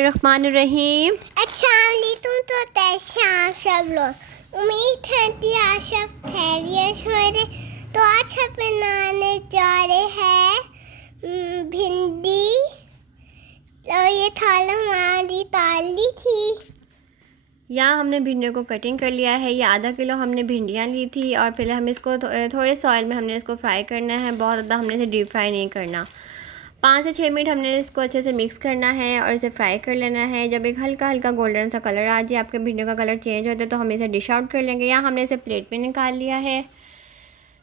रहमानुर्रहीम। अच्छा तुम तो शाम सब लोग उम्मीद है कि आज सब खैरियत होंगे। तो आज हम बनाने जा रहे हैं भिंडी। तो ये थाला हमारी ताली थी। यहाँ हमने भिंडियों को कटिंग कर लिया है। ये आधा किलो हमने भिंडियाँ ली थी और पहले हम इसको थोड़े से ऑयल में हमने इसको फ्राई करना है। बहुत ज़्यादा हमने इसे डीप फ्राई नहीं करना। 5 से 6 मिनट हमने इसको अच्छे से मिक्स करना है और इसे फ्राई कर लेना है। जब एक हल्का हल्का गोल्डन सा कलर आ जाए, आपके भिंडियों का कलर चेंज होता है, तो हम इसे डिश आउट कर लेंगे। यहाँ हमने इसे प्लेट में निकाल लिया है।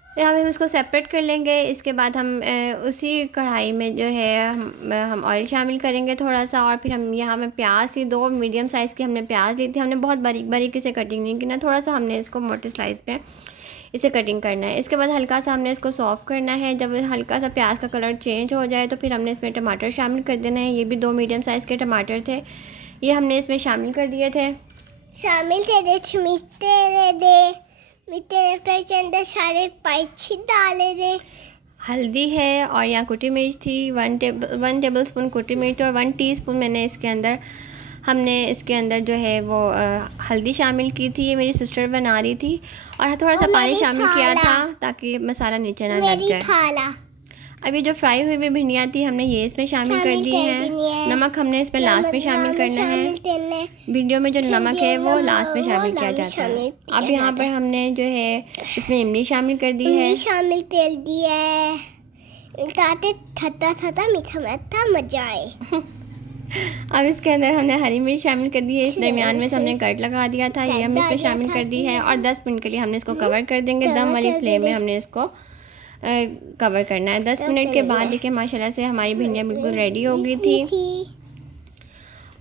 यहाँ हम इसको सेपरेट कर लेंगे। इसके बाद हम उसी कढ़ाई में जो है हम ऑयल शामिल करेंगे थोड़ा सा। और फिर हम यहाँ में प्याज ही 2 मीडियम साइज़ की हमने प्याज ली थी। हमने बहुत बारीक बारीक इसे कटिंग नहीं की ना, थोड़ा सा हमने इसको मोटे स्लाइस पे इसे कटिंग करना है। इसके बाद हल्का सा हमने इसको सॉफ़ करना है। जब हल्का सा प्याज का कलर चेंज हो जाए तो फिर हमने इसमें टमाटर शामिल कर देना है। ये भी 2 मीडियम साइज़ के टमाटर थे, ये हमने इसमें शामिल कर दिए थे। शामिल कर दे मीठे के अंदर सारे पाइची डाले दे। हल्दी है और यहाँ कुटी मिर्च थी, 1 टेबल स्पून कुटी मिर्च और 1 टीस्पून हमने इसके अंदर जो है वो हल्दी शामिल की थी। ये मेरी सिस्टर बना रही थी। और थोड़ा सा पानी शामिल किया था ताकि मसाला नीचे ना लग जाए। अभी जो फ्राई हुई हुई भिंडियाँ थी हमने ये इसमें शामिल कर दी हैं। नमक हमने इसमें लास्ट में शामिल करना है। भिंडियों में जो नमक है वो लास्ट में शामिल किया जाता है। अब यहाँ पर हमने जो है इसमें इमली शामिल कर दी है। शामिल कर दी है ताकि खट्टा मीठा मजा आए। अब इसके अंदर हमने हरी मिर्च शामिल कर दी है। इस दरमियान में से हमने कट लगा दिया था, ये हमने इसमें शामिल कर दी है। और 10 मिनट के लिए हमने इसको कवर कर देंगे। दम वाली फ्लेम में हमने इसको कवर करना है। 10 मिनट के बाद देखिए माशाल्लाह से हमारी भिंडियाँ बिल्कुल रेडी हो गई थी।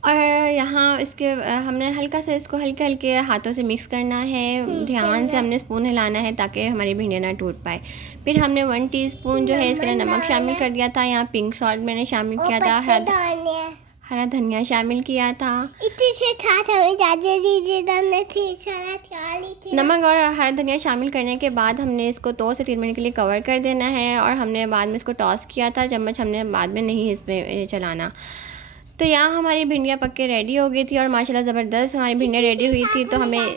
और यहाँ इसके हमने हल्का सा इसको हल्के हल्के हाथों से मिक्स करना है। ध्यान से हमने स्पून हिलाना है ताकि हमारी भिंडियाँ ना टूट पाए। फिर हमने 1 टीस्पून जो है इसके लिए नमक शामिल कर दिया था। यहाँ पिंक सॉल्ट मैंने शामिल किया था। हरा धनिया शामिल किया था। नमक और हरा धनिया शामिल करने के बाद हमने इसको 2 से 3 मिनट के लिए कवर कर देना है। और हमने बाद में इसको टॉस किया था, चम्मच हमने बाद में नहीं इसमें चलाना। तो यहाँ हमारी भिंडियाँ पक के रेडी हो गई थी और माशाल्लाह ज़बरदस्त हमारी भिंडियाँ रेडी हुई थी। तो हमें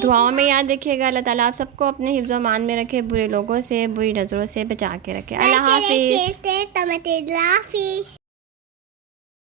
दुआओं में याद रखिएगा। अल्लाह ताला आप सबको अपने हिफ्ज़ मान में रखे, बुरे लोगों से बुरी नज़रों से बचा के रखे। अल्लाह हाफिज़।